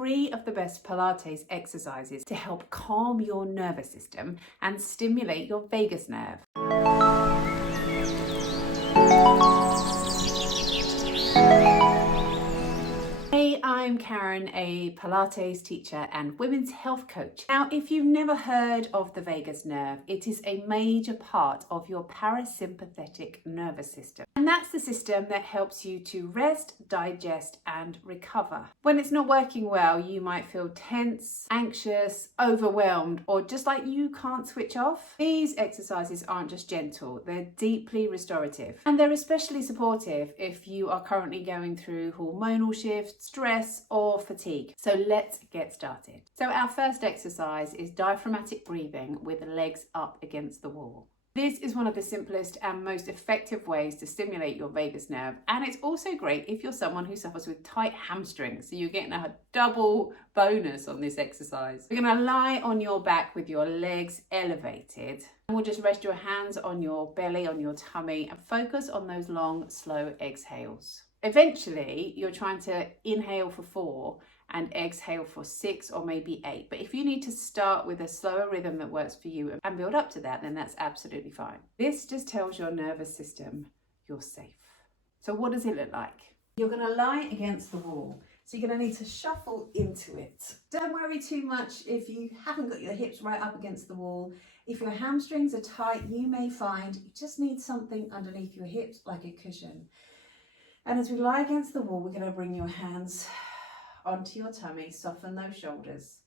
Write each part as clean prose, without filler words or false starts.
3 of the best Pilates exercises to help calm your nervous system and stimulate your vagus nerve. Hey, I'm Karen, a Pilates teacher and women's health coach. Now, if you've never heard of the vagus nerve, it is a major part of your parasympathetic nervous system. And that's the system that helps you to rest, digest, and recover. When it's not working well, you might feel tense, anxious, overwhelmed, or just like you can't switch off. These exercises aren't just gentle, they're deeply restorative. And they're especially supportive if you are currently going through hormonal shifts, stress, or fatigue. So let's get started. So our first exercise is diaphragmatic breathing with the legs up against the wall. This is one of the simplest and most effective ways to stimulate your vagus nerve, and it's also great if you're someone who suffers with tight hamstrings, so you're getting a double bonus on this exercise. You're going to lie on your back with your legs elevated, and we'll just rest your hands on your belly, on your tummy, and focus on those long, slow exhales. Eventually, you're trying to inhale for 4 and exhale for 6 or maybe 8. But if you need to start with a slower rhythm that works for you and build up to that, then that's absolutely fine. This just tells your nervous system you're safe. So what does it look like? You're going to lie against the wall. So you're going to need to shuffle into it. Don't worry too much if you haven't got your hips right up against the wall. If your hamstrings are tight, you may find you just need something underneath your hips like a cushion. And as we lie against the wall, we're going to bring your hands onto your tummy, soften those shoulders,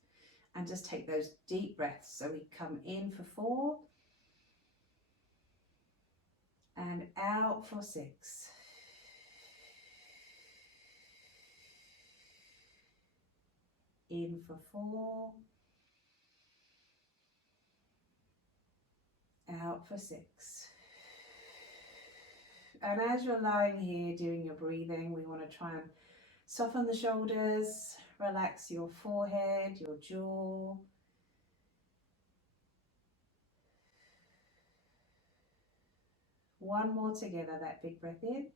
and just take those deep breaths. So we come in for 4 and out for 6. In for 4, out for 6. And as you're lying here doing your breathing, we want to try and soften the shoulders, relax your forehead, your jaw. One more together, that big breath in.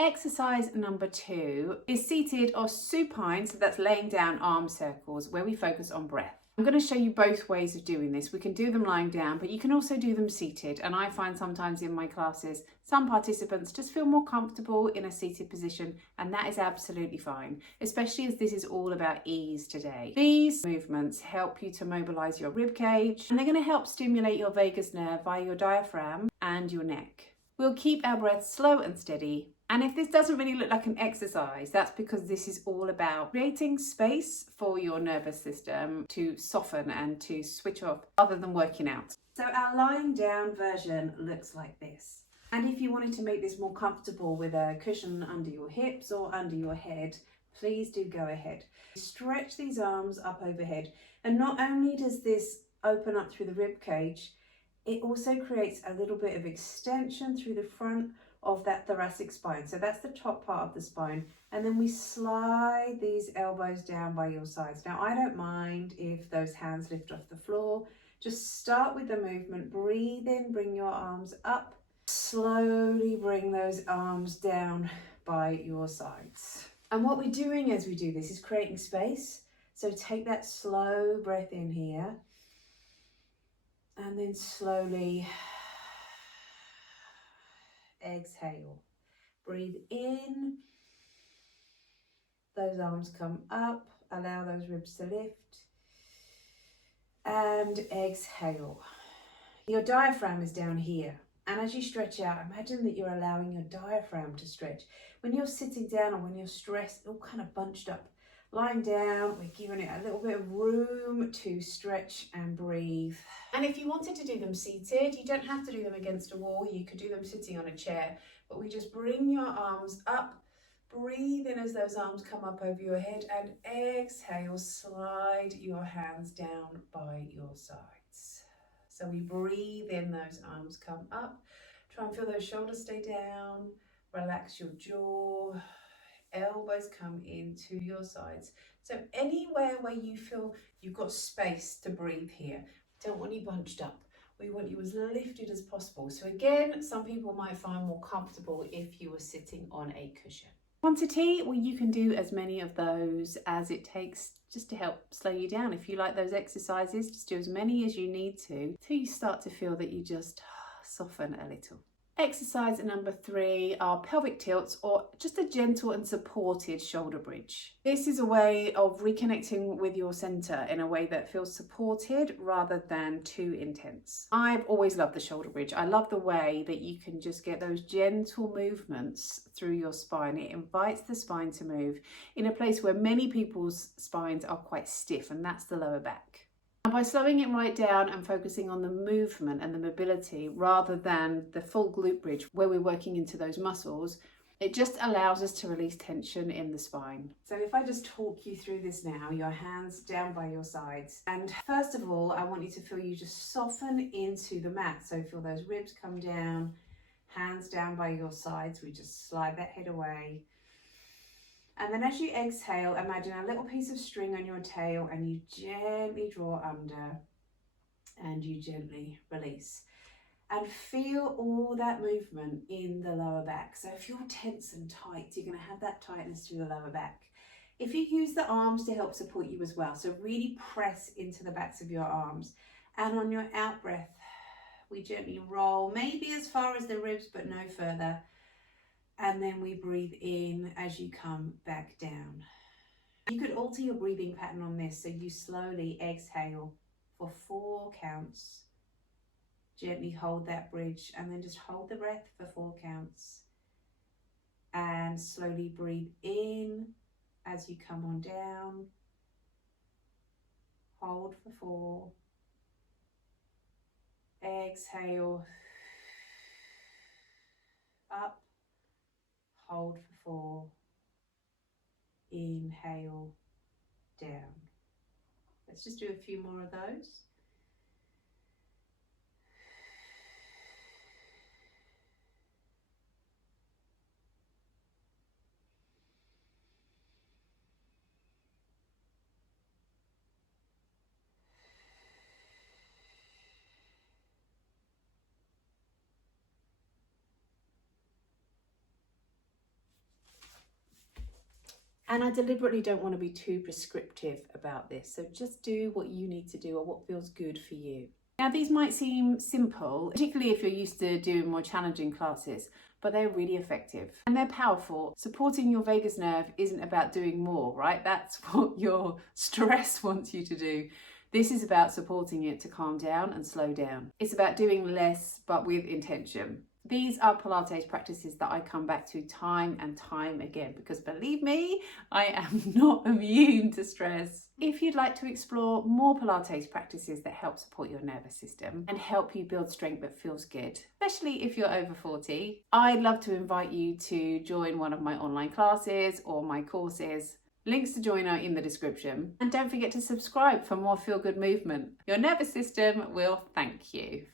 Exercise number 2 is seated or supine, so that's laying down arm circles where we focus on breath. I'm going to show you both ways of doing this. We can do them lying down, but you can also do them seated. And I find sometimes in my classes, some participants just feel more comfortable in a seated position, and that is absolutely fine, especially as this is all about ease today. These movements help you to mobilize your rib cage, and they're going to help stimulate your vagus nerve via your diaphragm and your neck. We'll keep our breath slow and steady. And if this doesn't really look like an exercise, that's because this is all about creating space for your nervous system to soften and to switch off rather than working out. So our lying down version looks like this. And if you wanted to make this more comfortable with a cushion under your hips or under your head, please do go ahead. Stretch these arms up overhead. And not only does this open up through the rib cage, it also creates a little bit of extension through the front of that thoracic spine. So that's the top part of the spine. And then we slide these elbows down by your sides. Now, I don't mind if those hands lift off the floor. Just start with the movement. Breathe in, bring your arms up. Slowly bring those arms down by your sides. And what we're doing as we do this is creating space. So take that slow breath in here. And then slowly exhale. Breathe in. Those arms come up. Allow those ribs to lift. And exhale. Your diaphragm is down here. And as you stretch out, imagine that you're allowing your diaphragm to stretch. When you're sitting down or when you're stressed, all kind of bunched up. Lying down, we're giving it a little bit of room to stretch and breathe. And if you wanted to do them seated, you don't have to do them against a wall. You could do them sitting on a chair, but we just bring your arms up, breathe in as those arms come up over your head, and exhale, slide your hands down by your sides. So we breathe in, those arms come up. Try and feel those shoulders stay down, relax your jaw. Elbows come into your sides. So anywhere where you feel you've got space to breathe here, Don't want you bunched up. We want you as lifted as possible. So again, some people might find more comfortable if you were sitting on a cushion. Quantity, well, you can do as many of those as it takes just to help slow you down. If you like those exercises, just do as many as you need to till you start to feel that you just soften a little. Exercise number 3 are pelvic tilts, or just a gentle and supported shoulder bridge. This is a way of reconnecting with your center in a way that feels supported rather than too intense. I've always loved the shoulder bridge. I love the way that you can just get those gentle movements through your spine. It invites the spine to move in a place where many people's spines are quite stiff, and that's the lower back. And by slowing it right down and focusing on the movement and the mobility rather than the full glute bridge where we're working into those muscles, it just allows us to release tension in the spine. So if I just talk you through this now, your hands down by your sides. And first of all, I want you to feel you just soften into the mat. So feel those ribs come down, hands down by your sides. We just slide that head away. And then as you exhale, imagine a little piece of string on your tail and you gently draw under and you gently release. And feel all that movement in the lower back. So if you're tense and tight, you're going to have that tightness through the lower back. If you use the arms to help support you as well, so really press into the backs of your arms. And on your out breath, we gently roll, maybe as far as the ribs, but no further. And then we breathe in as you come back down. You could alter your breathing pattern on this, so you slowly exhale for 4 counts. Gently hold that bridge and then just hold the breath for 4 counts. And slowly breathe in as you come on down. Hold for 4. Exhale. Up. Hold for 4, inhale, down. Let's just do a few more of those. And I deliberately don't want to be too prescriptive about this, so just do what you need to do or what feels good for you. Now, these might seem simple, particularly if you're used to doing more challenging classes, but they're really effective and they're powerful. Supporting your vagus nerve isn't about doing more, right? That's what your stress wants you to do. This is about supporting it to calm down and slow down. It's about doing less, but with intention. These are Pilates practices that I come back to time and time again because, believe me, I am not immune to stress. If you'd like to explore more Pilates practices that help support your nervous system and help you build strength that feels good, especially if you're over 40, I'd love to invite you to join one of my online classes or my courses. Links to join are in the description. And don't forget to subscribe for more feel-good movement. Your nervous system will thank you.